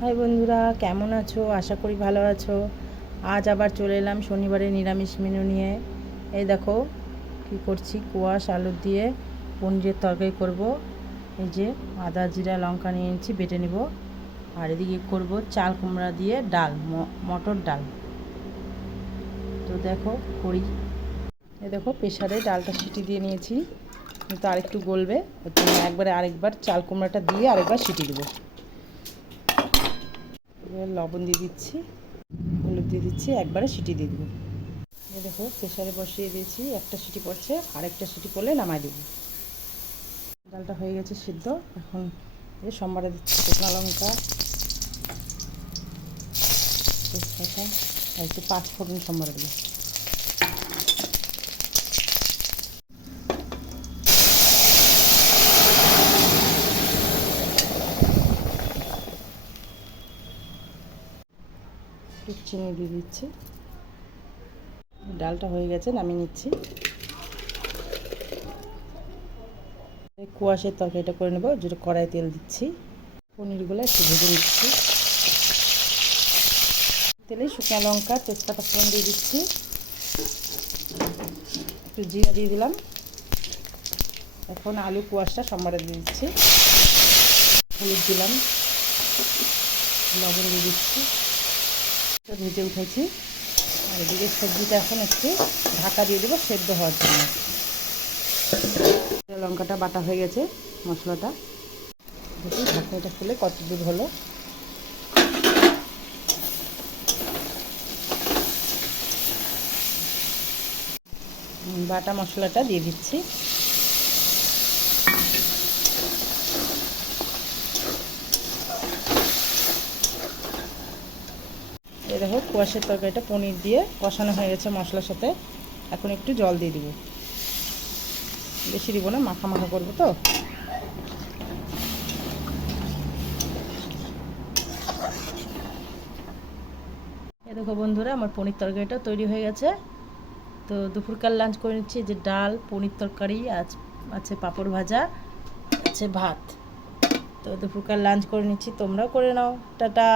High বন্ধুরা, কেমন আছো? আশা করি ভালো আছো। আজ আবার চলে এলাম শনিবারে নিরামিষ মেনু নিয়ে। এই দেখো কী করছি, কোয়াশ আলু দিয়ে পনিরের তরকারি করব। এই যে আদা জিরা লঙ্কা নিয়ে নিচ্ছি, বেটে নেব। আর এদিকে করব চাল কুমড়া দিয়ে ডাল, মটর ডাল। তো দেখো করি। এই দেখো প্রেশারে ডালটা সিটি দিয়ে নিয়েছি, কিন্তু আরেকটু গলবে, ওর জন্য আরেকবার চাল কুমড়াটা দিয়ে আরেকবার সিটি দেবো। এবার লবণ দিয়ে দিচ্ছি, হলুদ দিয়ে দিচ্ছি, একবারে সিটি দিয়ে দেবো। দেখো প্রেশারে বসিয়ে দিয়েছি, একটা সিটি পড়ছে, আরেকটা সিটি পড়লে নামাই দেবো। ডালটা হয়ে গেছে সিদ্ধ। এখন সম্বারে দিচ্ছি শুকনো লঙ্কা, তেজপাতা আর একটু পাঁচফোড়ন সম্বারে দেবো। একটু চিনি দিয়ে দিচ্ছি। ডালটা হয়ে গেছে, নামিয়ে নিচ্ছি। কুয়াশের তরকারিটা করে নেবো, যেটা কড়াই তেল দিচ্ছি। পনিরগুলো একটু ভেজে নিচ্ছি। তেলে শুকনো লঙ্কা তেজপাতা ফোড়ন দিয়ে দিচ্ছি, একটু জিরা দিয়ে দিলাম। এখন আলু কুয়াশটা সম্বারে দিয়ে দিচ্ছি, হলুদ দিলাম, লবণ দিয়ে দিচ্ছি, ভেজে উঠেছি। আর এদিকে সবজিটা এখন একটু ঢাকা দিয়ে দেবো সেদ্ধ হওয়ার জন্য। লঙ্কাটা বাটা হয়ে গেছে, মশলাটা দেখি ঢাকনাটা খুলে কত দূর হলো। বাটা মশলাটা দিয়ে দিচ্ছি। এই দেখো কুয়াশের তরকারিটা পনির দিয়ে কষানো হয়ে গেছে মশলার সাথে। এখন একটু জল দিয়ে দিব, বেশি দিব না, মাখা মাখা করবো তো। এই দেখো বন্ধুরা, আমার পনির তরকারিটা তৈরি হয়ে গেছে। তো দুপুরকার লাঞ্চ করে নিচ্ছি, যে ডাল, পনির তরকারি, আছে পাঁপড় ভাজা, আছে ভাত। তো দুপুরকার লাঞ্চ করে নিচ্ছি, তোমরাও করে নাও। টাটা।